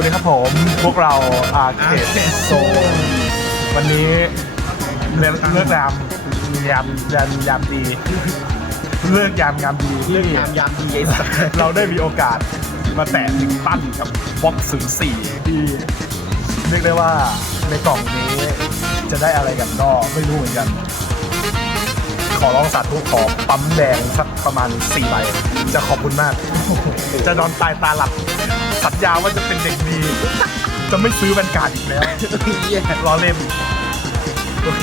วัสดีครับผม พวกเราอาเคด Arcade โซวันนี้เลิกเลิกยามยามยามยามดีเลิกยามยามดีที่ยามยามดีไอ้สัสเราได้มีโอกาสมาแตะหนึ่งตั้นกับบ็อกซ์สี่ที่เรียกได้ว่าในกล่องนี้จะได้อะไรกันก็ไม่รู้เหมือนกัน ขอร้องสาธุขอปั๊มแดงสักประมาณ4ใบจะขอบคุณมาก จะนอนตายตาหลับ สัญญาว่าจะเป็นเด็กดี จะไม่ซื้อแวนการ์ดอีกแล้วเหี้ยรอเล่นโอเค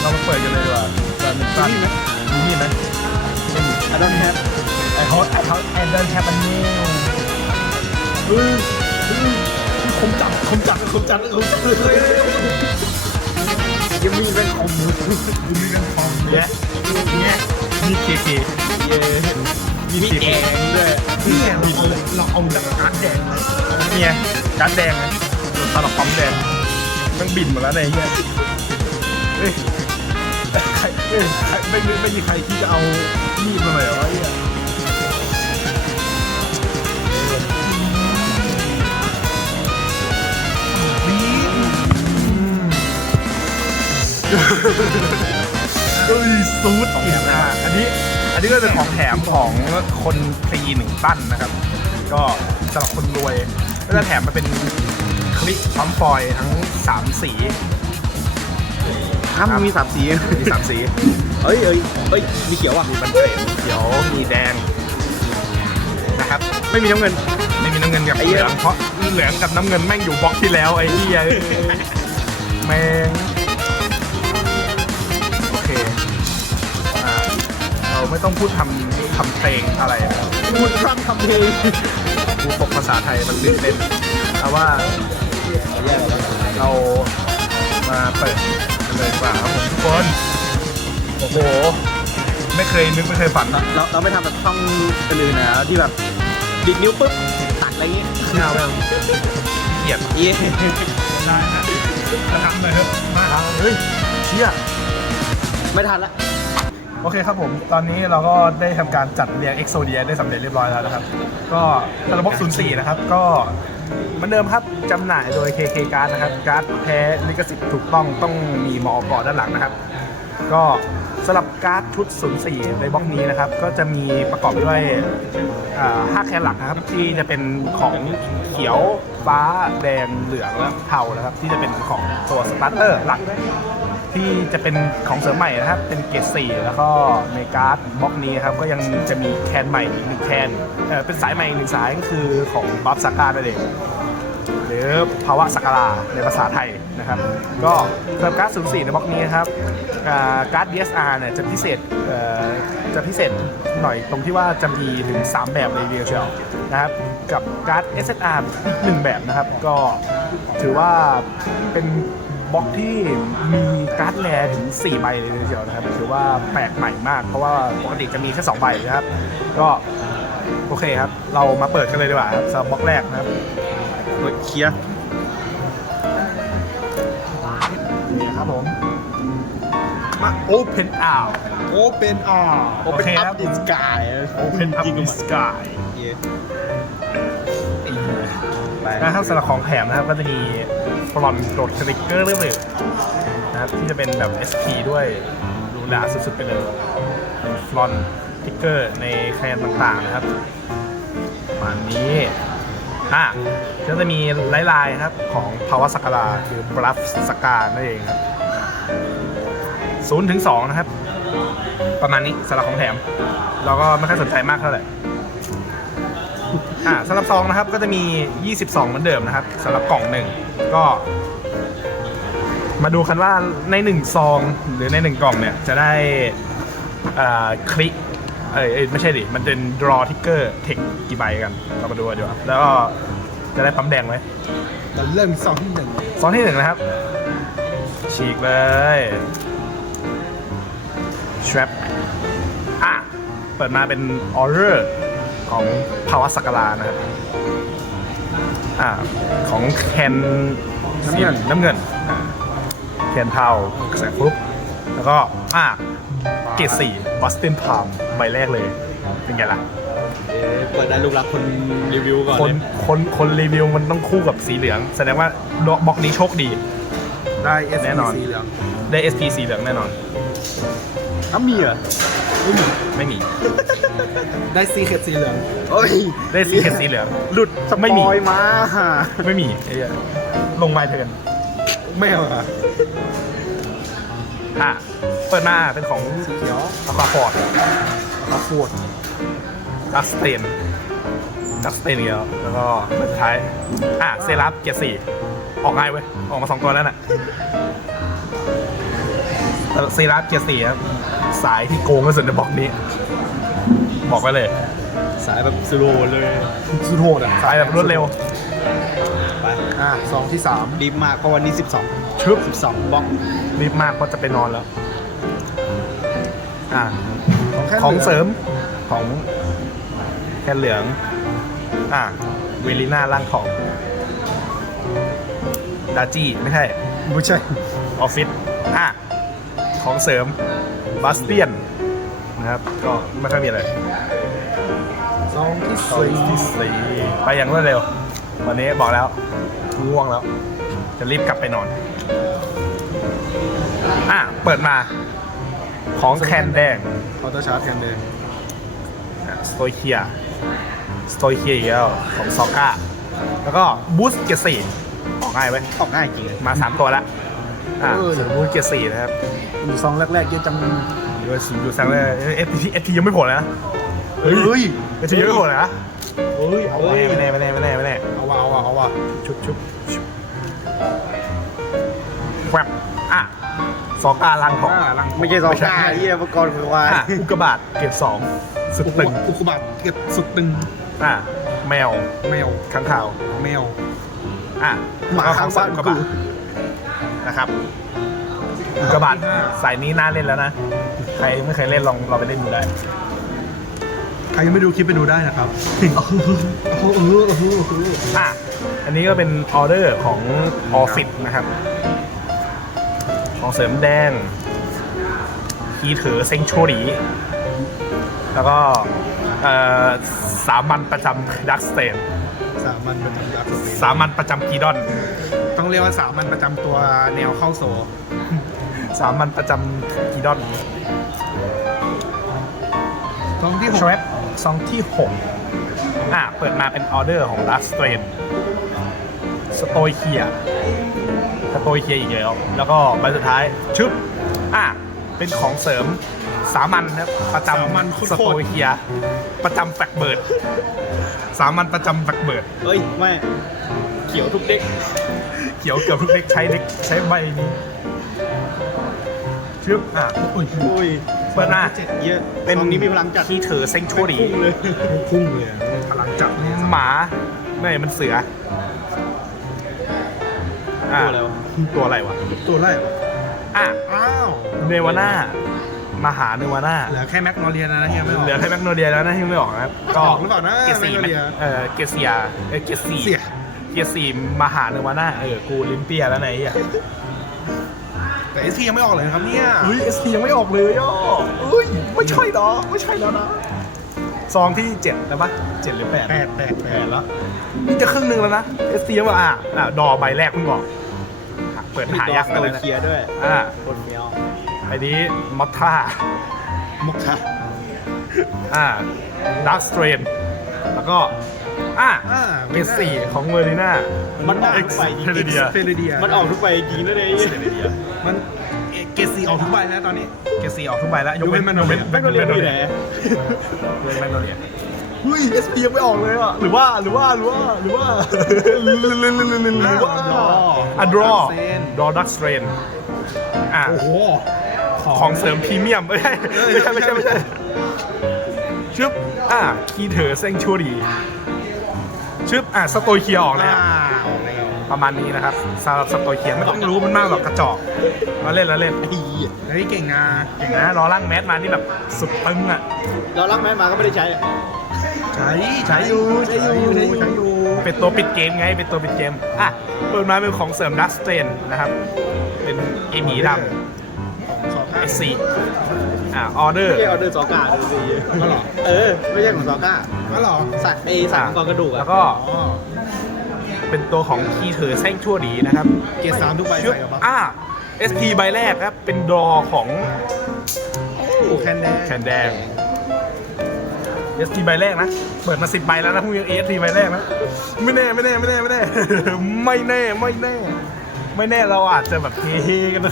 เรามาเปิดกันเลยดีกว่าการหนึ่งตั้นมีไหมมีมีดไหม I don't have ไอฮอตไอฮอตแอนเดนแฮปอันนี้เฮ้ยเฮ้ยคมจับคมจับคมจับคมจับยังมีเป็นคมมือมีกันฟองเนี่ยเนี่ยมีเคเคเย้ มีมีแดงด้วยเนี่ยเราเอาเราเอาจากการ์ดแดงเลยเนี่ยการ์ดแดงนะโดนตลับปั๊มแดงต้องบินหมดแล้วในเงี้ยเอ้ยใครเอ้ยใครไม่ไม่ไม่มีใครที่จะเอามีดมาเลยเหรอวะเนี่ยเอ้ยซูดเอียหน้าอันนี้ อันนี้ก็เป็นของแถมของคนฟรีหนึ่งตั้นนะครับ ก็สำหรับคนรวย ก็จะแถมมาเป็นคลิปพร้อมฟอยล์ทั้ง3สีอ้าวมันมีสามสีมีสามสี เอ้ยเอ้ยเอ้ยมีเขียวอะมีบันเทรเขียวมีแดงนะครับ ไม่มีน้ำเงิน ไม่มีน้ำเงินกับไอ้เหเหี้ลืยองเพราะเหลืองกับน้ำเงินแม่งอยู่บล็อกที่แล้วไอ้เหี้ยเอ้ยแม่ง ไม่ต้องพูดทำทำเพลงอะไรครับพูดพร่ำทำเพลงกูปกภาษาไทยมันตื่นเต้นแต่ว่าเรามาเปิดกันเลยดีกว่าครับผมทุกคนโอ้โห ไม่เคยนึกไม่เคยฝันอะเราเราไม่ทำแบบช่องอื่นๆนะที่แบบดิดนิ้วปุ๊บตัดอะไรเงี้ยเงาเกลียดเย้ได้นะจะทำเลยครับมาเฮ้ยเชี่ยไม่ทันละ โอเคครับผม ตอนนี้เราก็ได้ทำการจัดเรียงเอ็กโซเดียได้สำเร็จเรียบร้อยแล้วนะครับ ก็ระบบ04 นะครับ ก็เหมือนเดิมครับจำหน่ายโดย KK Card นะครับ การ์ดแพ้ลิขสิทธิ์ถูกต้องต้องมีมอกอด้านหลังนะครับ ก็สำหรับการ์ดชุด 04 ในบล็อกนี้นะครับ ก็จะมีประกอบด้วยอ่าห้าแคนหลักนะครับ ที่จะเป็นของเขียวฟ้าแดงเหลืองและเทานะครับ ที่จะเป็นของตัวสตาร์เตอร์หลัก ที่จะเป็นของเสริมใหม่นะครับ เป็นเกรด4แล้วก็ในการ์บล็อกนี้ครับ ก็ยังจะมีแคนใหม่อีกหนึ่งแคนเออเป็นสายใหม่อีกหนึ่งสายก็คือของบัฟซาก้านั่นเองหรือภาวะสักการาในภาษาไทยนะครับ ก็สำหรับการ์ด04 ในบล็อกนี้ครับการ์ด DSR เนี่ยจะพิเศษเอ่อจะพิเศษหน่อยตรงที่ว่าจะมีถึง 3 แบบเลยเดียวเชียวนะครับ กับการ์ด SSR อีกหนึ่งแบบนะครับ ก็ถือว่าเป็น บล็อกที่มีการ์ดแรถึง 4 ใบเลยทีเดียวนะครับถือว่าแปลกใหม่มาก เพราะว่าปกติจะมีแค่ 2 ใบนะครับ ก็โอเคครับ เรามาเปิดกันเลยดีกว่าครับสำหรับบล็อกแรกนะครับเฮ้ยเคลียร์นี่ครับผม มา Open Out โอเปนอาร์โอเปนโอเคอัครัพบดิสกาย Open Up the Sky เย้ไป นะครับสำหรับของแถมนะครับก็จะมี ฟลอนโดดสติกเกอร์เรื่อยๆนะครับที่จะเป็นแบบ SP ด้วยหรูหราสุดๆไปเลยฟลอนสติกเกอร์ในแคนต่างๆนะครับประมานี้อะก็จะมีลายๆครับของภาวะสักการาคือบลัฟสกานั่นเองครับศูนย์ถึงสองนะครับ ประมาณนี้สำหรับของแถม เราก็ไม่ค่อยสนใจมากเท่าไหร่อ่าสำหรับซองนะครับก็จะมี 22 เหมือนเดิมนะครับสำหรับกล่องหนึ่ง ก็ มาดูกันว่าในหนึ่งซองหรือในหนึ่งกล่องเนี่ย จะได้อ่าคลิกเอ้ยเอ้ยไม่ใช่ดิ มันเป็น draw ticker text กี่ใบกัน เรามาดูกันดีกว่าแล้วก็จะได้ปั๊มแดงไหมเราเริ่มซองที่หนึ่งซองที่หนึ่งนะครับ ฉีกเลย strap อะ เปิดมาเป็น order ของภาวะสักการานะครับ อ่าของแคนน้ำเงิน น้ำเงินอ่าแคนเทาใส่ปุ๊บแล้วก็อ่าเกรดสี่บอสตันพามใบแรกเลย เป็นไงล่ะเย้เปิดได้ลูกรักคนรีวิวก่อนคนเลยคนคนรีวิวมันต้องคู่กับสีเหลือง แสดงว่าบล็อกนี้โชคดี ได้ S แน่นอนสีเหลืองได้ SP สีเหลืองแน่นอน อ้าวมีเหรอไม่มี ได้ซีเคดสีเหลืองเอ้ยได้สีเขียสีเหลืองหลุดไม่มี ปอยมาไม่มีไอ้เหี้ยลงไมเทิร์นไม่เอาอะอะ เปิดมาเป็นของสีเขียวอัลฟาฟอร์ดมาฟวดดัสเตนดัสเตนอีกแล้วแล้วก็เปิดท้าย อะ เซรัฟเกียร์สี่ออกง่ายเว้ย ออกมาสองตัวแล้วน่ะเซรัฟเกียร์สี่ครับสายที่โกงที่สุดในบล็อกนี้ บอกไว้เลย สายแบบสโลว์เลยสุดโหดอะสายแบบรวดเร็ว ไปอะสองที่สามรีบมากเพราะวันนี้ 12 ชึบ 12บล็อกรีบมากเพราะจะไปนอนแล้ว อะของแค่ของเสริหลืมของแคนเหลือง อะเวลิน่าร่างของ ดาจี้ ไม่ใช่ ไม่ใช่ ออฟฟิศอะของเสริมบาสเตียนนะครับ ก็ไม่ค่อยมีอะไรส องที่ซอยสี่ที่สี่ไปอย่างรวดเร็ว วันนี้บอกแล้วง่วงแล้ว จะรีบกลับไปนอน อะ เปิดมาของแคนแดงออโต้ชาร์จกันเลยสโตเคียสโตเคียอีกแล้วของซอก้า แล้วก็บูสเกียร์สี่ออกง่ายไว้ยออกง่ายจริงเลย มา3ตัวแล้วอ่าส่วนบูสเกียร์สี่นะครับ อยู่ซองแรกๆเยอะจัง อยู่อยู่สั่งเลยเอทีเอทียังไม่โผล่เลยนะ เฮ้ยเอทียังไม่โผล่เลยนะเฮ้ยเอาไม่แน่ไม่แน่ไม่แน่ไม่แน่ไม่แน่เอาว่ะเอาว่ะเอาว่ะชุบชุบชุบแวบอะซอก้าลังของ ไม่ใช่สองก้าที่อุปกรณ์ของวายอะอุกกาบาตเกรดสองสุดตึงอุกบาตเก็บสุดตึงอะแมวแมวข้างข่าวแมว อะหมาข้างบ้านอุกกาบาตนะครับอุกกาบาตสายนี้น่าเล่นแล้วนะ ใครไม่เคยเล่นลองลองไปเล่นดูได้ ใครยังไม่ดูคลิปไปดูได้นะครับโอ้โหโอ้โหโอ้โหโอ้โหอะ อันนี้ก็เป็นออเดอร์ของออฟฟิศนะครับ ของเสริมแดงคีเถอเซงชูรีแล้วก็เอ่อสามัญประจำดักสเตนสามัญประจำยักษ์สเปนสามัญประจำกีดอน ต้องเรียกว่าสามัญประจำตัวแนวเข้าโซสามัญประจำกีดอนซองที่หทกรป ซองที่ 6 อะ เปิดมาเป็นออเดอร์ของดักสเตนสโตยเคียสโตยเคียอีกแล้ว แล้วก็ใบสุดท้าย ชึบ อะ เป็นของเสริมสามัญนะครับประจำสโตยเคีย ประจำแฟกเบิร์ด สามัญประจำแฟกเบิร์ด เอ้ย ไม่ เขียวทุกเด็ก เขียวเกือบทุกเด็กใช้เด็กใช้ใบนี้ชึบ อะโอ้ยอุ้ย เปิดหน้าเจ็ดเยอะเป็นตรงนี้มีพลังจัดที่เธอเซงชูรีพุ่งเลยพุ่งเลยอะพลังจับเนี่ยหมาไม่มันเสืออะตัวแล้วตัวอะไรวะตัวแรกอะอ้าวเนวาน่ามาหาเนวาน่าเหลือแค่แม็กโนเลียนะเฮียไม่ออกเหลือแค่แมกโนเดียแล้วนะที่ไม่ออกนะครับออกหรือเปล่านะเกียร์สี่แมกโนเลียเออเกียร์เสียเออเกียร์สี่เสียเกียร์สี่มาหาเนวาน่าเออกูลิ้นเปียแล้วไหนอะแต่ เอสทียังไม่ออกเลยนะครับเนี่ยเฮ้ยเอสทียังไม่ออกเลยอะเฮ้ยไม่ใช่หรอไม่ใช่แล้วนะซองที่เจ็ดแล้วปะเจ็ดหรือแปดแปดแปดแปดแล้วนี่จะครึ่งหนึ่งแล้วนะเอสทียังมาอะอะดอใบแรกเพิ่งบอกเปิดหายากกักันนเลเลยยนะเคลียร์ด้วยอ่าโคตรเฟี้ยวไอ้นี้มอทท่ามกค่ะอ่าดักสเตรนแล้วก็อ่าอ่าเกรดสี่ของเวอร์ลิน่ามันออกเอ็ทุกกซ์ใบจริงเทเรเดียเฟรเดียมันออกทุกใบจริงนะเนี่ย มันเกรดสีออกทุกใบแล้วตอนนี้ เกรดสี่ออกทุกใบแล้วยกเว้นแมกโนเลียแม่งก็เรียนอยู่ไหนเว้นแมกโนเลียเฮ้ยเอสพียังไม่ออกเลยอะหรือว่าหรือว่าหรือว่าหรือว่าหรือว่าอะดรอดรอดักสเตรนอ่าโอ้โหของเสริมพรีเมียมไม่ใช่ไม่ใช่ไม่ใช่ไม่ใช่ชึบอ่าคีเถอเซงชูรีชึบอ่าสโตยเคียออกแล้วอ่าออกแล้ว ประมาณนี้นะครับสำหรับสโตยเคียไม่ต้องรู้มันมากหรอกกระจอกมาเล่นแล้วเล่นเฮ้ยเก่งนะเก่งนะรอล่างแมสมานี่แบบสุดตึงอะเรารักแม่มาก็ไม่ได้ใช้ใช้ใช้อยู่ใช้อยู่ใช้อยู่ใช้อยู่เป็นตัวปิดเกมไงเป็นตัวปิดเกมอะเปิดมาเป็นของเสริมดัสเตนนะครับ เป็นเอหมีดของซอก้า SC อ่าออเดอร์ไม่ใช่ออเดอร์ซอก้าดูสิก็หรอเออไม่ใช่ของซอก้าก็หรอสัตว์ไอสัตว์มังกรกระดูกแล้วอะก็อ๋อ เป็นตัวของคีเธอแซงชั่วดีนะครับเกียร์สามทุกใบชื่อใส่กับปะอ่า ST ใบแรกครับ เป็นดรอของโอ้แคนแดงแคนแดง ST ใบแรกนะ เปิดมาสิบใบแล้วนะพวกยัง ST ใบแรกนะ ไม่แน่ไม่แน่ไม่แน่ไม่แน่ไม่แน่ไม่แน่ไม่แน่เราอาจจะแบบเฮๆกัน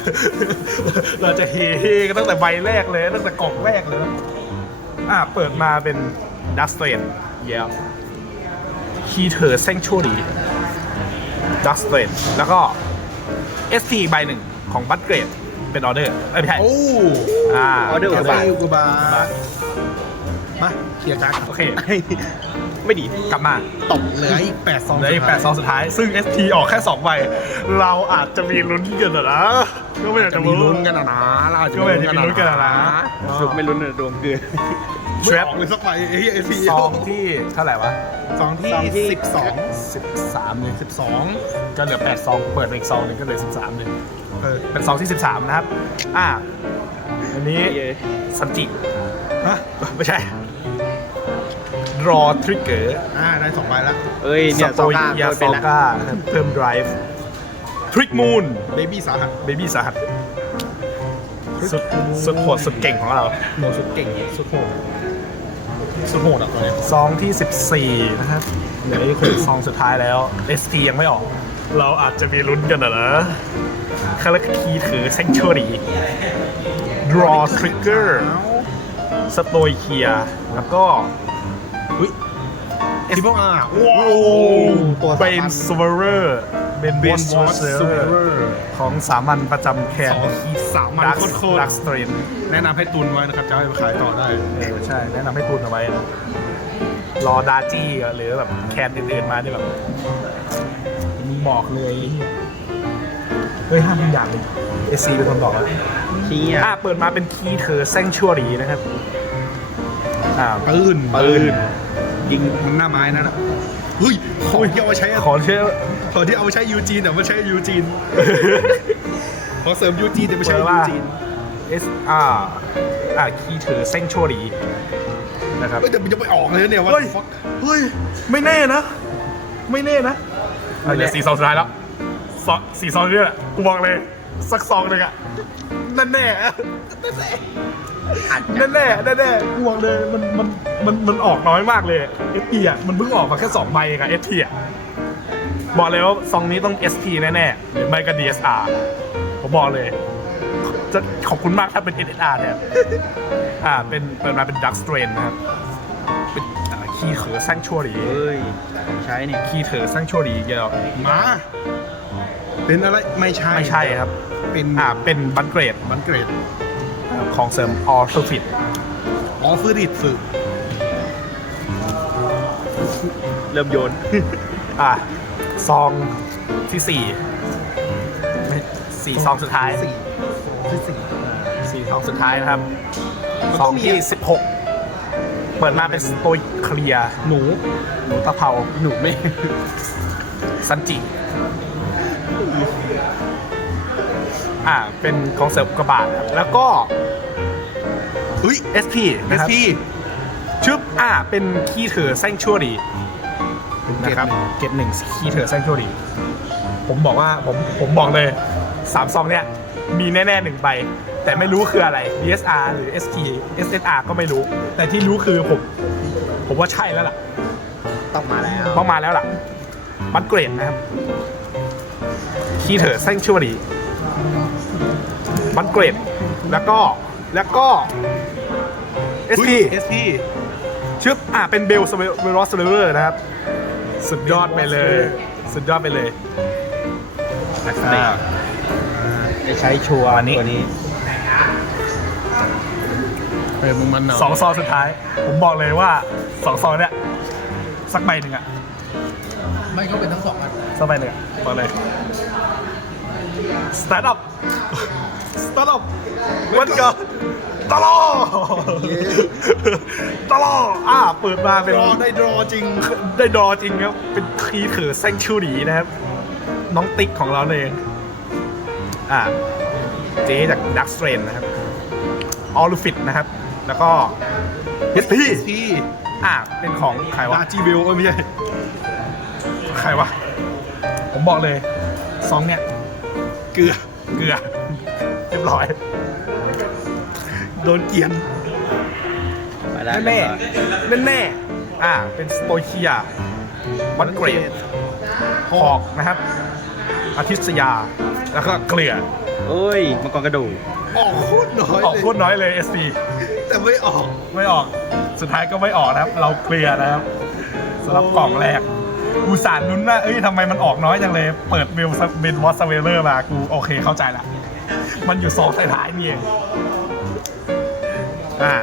เราจะเฮๆกันตั้งแต่ใบแรกเลยตั้งแต่กล่องแรกเลยนะอ่าเปิดมาเป็นดัสเตนเยลคีเธอแซงชั่วดี ดัสเตนแล้วก็ ST ใบหนึ่งของบัตเกรดเป็นออเดอร์เอ้ยไม่ใช่โอ้อ่าออเดอร์เกีอุยบาร์ทสี่กูบามาเคลียร์การ์ดโอเค ไม่ดีกลับมา ตบเหลืออีกแปดซองเหลืออีกแปดซองสุดท้าย ซึ่ง ST ออกแค่2ใบ เราอาจจะมีลุ้นกันอะนะก็ไม่อยากจะจะมีมีลุ้ลุ้นนกักันนอะนะเราอาจจะก็ไม่อยากจะมีลุ้นกันอะนะสุกไม่ลุ้นเลยดวงเกลือเทไม่รออกเลยสักใบเอ้ยไอพีซองที่เท่าไหร่วะซองที่ซองที่สิบสอง13เลยสิบสองก็เหลือ8ซองเปิดมาอีกซองหนึงก็เหลือ13เลยเออเป็นซองที่ 13 นะครับ อ่าอันนี้ซันจิฮะไม่ใช่ รอทริกเกอร์อ่าได้สองใบแล้วเอ้ยสเนี่ยซโตอก้ายาเปิดซไปอแล้วก้าเพิ่ม drive ทริกมูนเบบี้สาหัสเบบี้สาหัสสุดสุดโหดสุดเก่งของเรา โหสุดเก่งสุดโหด สุดโหดอะตัวเนี้ยซองที่ 14 นะครับเหลืออีกหกซองสุดท้ายแล้ว ST ยังไม่ออก เราอาจจะมีลุ้นกันนะนะคาราคีถือ Sanctuary Draw Trigger สโตยเคียแล้วก็อุ้ยทิปเปิลอาร์ว้าวเบนสวเรอร์เบน เบนสวเรอร์ของสามัญประจำแคนสองขีดสามมันดักโคตรดักสตรีนๆแนะนำให้ตุนไว้นะครับจะเอาไปขายต่อได้เออใช่ แนะนำให้คุณเอาไว้นะรอดาจี้หรือแบบแคนอื่นๆมาที่แบบมึงบอกเลยเฮ้ยห้ามมึงอย่างเลยเอซีเป็นคนบอกแล้วชี้อะอ่าเปิดมาเป็นคีย์เธอแซงชัวรีนะครับอ่าปืนปืนยิงมึงหน้าไม้นั่นอะเฮ้ยของที่เอามาใช้อะขอเชื่อ ของที่เอามาใช้ยูจีนแต่ไม่ใช้ยูจีนของเสริมยูจีนแต่ไม่ใช่เปิดยูว่าจีน S R อ่าคีย์เธอแซงชัวรีนะครับเฮ้ยแต่มันยังไม่ออกเลยเนี่ยว่าเฮ้ย เฮ้ย ไม่แน่นะ ไม่แน่นะอะเหลือสี่ซองสุดท้ายแล้วซองสี่ซองเนี่ยแหละกูบอกเลย สักซองหนึ่งอะนั่นแน่อัดแน่แน่แน่แน่ๆกูบอกเลยมันมันมันมันออกน้อยมากเลยเอสพีอะมันเพิ่งออกมาแค่สองใบเองอะเอสพีอะ บอกเลยว่าซองนี้ต้อง SP แน่ๆหรือไม่ก็ DSR ผมบอกเลย จะขอบคุณมากถ้าเป็น SSR เนี่ย อ่า เป็นเปิดมาเป็น Dark Strain นะครับ เป็นคีย์เถอแซงชัวรีเอ้ยของใช้เนี่ยคีย์เถอแซงชัวรีเกี่ยวมาเป็นอะไรไม่ใช่ไม่ใช่ครับ เป็นอ่า เป็นบันเกรดมันเกรดของเสริมออร์โทฟิตอ๋อฟืดิดฝึกเริ่มโยน อะซองที่สี่ไม่สี่ซองสุดท้ายสี่ที่สี่สี่ซองสุดท้ายนะครับมันซต้อองงมีที่สิบหกเปิดมาเป็นสโตยเคลียร์หนูหนูตะเภาหนูไม่ซันจิ อ่า เป็นของเสริมกระบาดครับแล้วก็เฮ้ย SP เอนะสครับพีชึบอ่า เป็นคีย์เถอแซงชัวรี นะครับเกตหนึ่งคีย์เถอแซงชัวรีผมบอกว่าผมผมบอกเลยสามซองเนี่ยมีแน่ๆหนึ่งใบ แต่ไม่รู้คืออะไร DSR หรือ ST SSR ก็ไม่รู้ แต่ที่รู้คือผม ผมว่าใช่แล้วล่ะ ต้องมาแล้วต้องมาแล้วล่ะ บัตเกรดนะครับคีย์เถอแซงชัวรีบัตเกรด แล้วก็แล้วก็ SP เอสพีชึบอะเป็นเบลสเวลสเวลเลอร์นะครับ สุดยอดไปเลย สุดยอดไปเลยนักเตะได้ใช้ชัวร์อันนี้ตัวนี้เออมึงมันหนาวสองซองสุดท้าย ผมบอกเลยว่าสองซองเนี่ยสักใบหนึ่งอะไม่ก็เป็นทั้งสองอันสักใบหนึ่งอะบอกเลย start up start up วันก่อน ตลอดตลอดอ่าเปิดมาเป็นรอได้รอจริง ได้ดอจริงครับ เป็นคีย์เถือแซงชูรีนะครับ น้องติ๊กของเราเองอ่าเจ๊จากดักสเตรนนะครับ ออลูฟิตนะครับ แล้วก็ SP พี่อ่าเป็นของใครวะดาจีเวลเอ้ยไม่ใช่ใครวะ ผมบอกเลยซองเนี่ย เกลือ เกลือ เรียบร้อย โดนเกลียนไปแล้วแน่แน่แน่ๆอ่า เป็นสโตเคียวันเกรดหอกนะครับ อาทิตยา แล้วก็เกลือโอ้ยมังกรกระดูกออกโคตรน้อยออกเลยโคตรน้อยเลย SP แต่ไม่ออกไม่ออก สุดท้ายก็ไม่ออกนะครับ เราเกลือนะครับสำหรับกล่องแรก กูสารลุ้นว่าเอ้ยทำไมมันออกน้อยจังเลย เปิดเวลเบนวอสเวลเลอร์มา กูโอเคเข้าใจละ มันอยู่ซองท้ายๆนี่เอง อ่า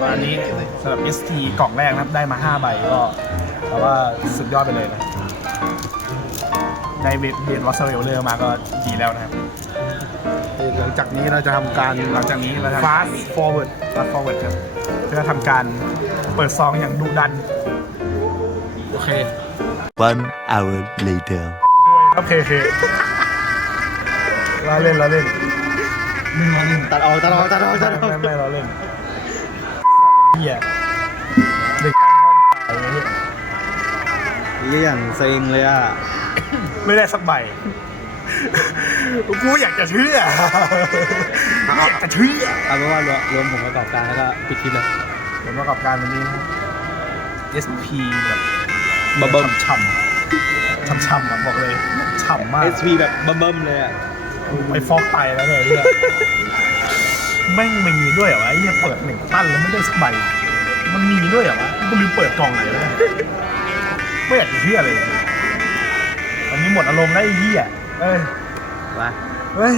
มาอันนี้สำหรับ ST กล่องแรกนะครับได้มา 5 ใบก็แต่ว่าสุดยอดไปเลยนะได้เบนเบนวอสเวลเลอร์มาก็ดีแล้วนะครับหลังจากนี้เราจะทำการหลังจากนี้เราจะ fast forward fast forward ครับจะทำการเปิดซองอย่างดุดัน โอเค One hour later. โอเคโอเคเราเล่นเราเล่นตัดออกตัดออกตัดออกตัดออกไม่ไม่เราเล่น เฮียเด็กตั้งห้องตายเลยเนี่ยนี่อย่างเซ็งเลยอะไม่ได้สักใบกูอยากจะเชื่ออยากจะเชื่อเอาเป็นว่ารวมรวมผมประกอบการแล้วก็ปิดคลิปเลยผลประกอบการวันนี้นะครับ SP แบบบับเบิ้มช่ำช่ำช่ำๆอะบอกเลย ฉ่ำมาก SP แบบบับเบิ้มเลยอะ ไปฟอกไตแล้วเนี่ยเนี่ย แม่งมีด้วยเหรอวะไอ้เนี่ยเปิดหนึ่งตั้นแล้วไม่ได้สักใบมันมีด้วยเหรอวะกูลืมเปิดกล่องไหนแล้วไม่อยากจะเชื่อเลยตอนนี้หมดอารมณ์แล้วไอ้เหี้ยเอ้ยว่าเฮ้ย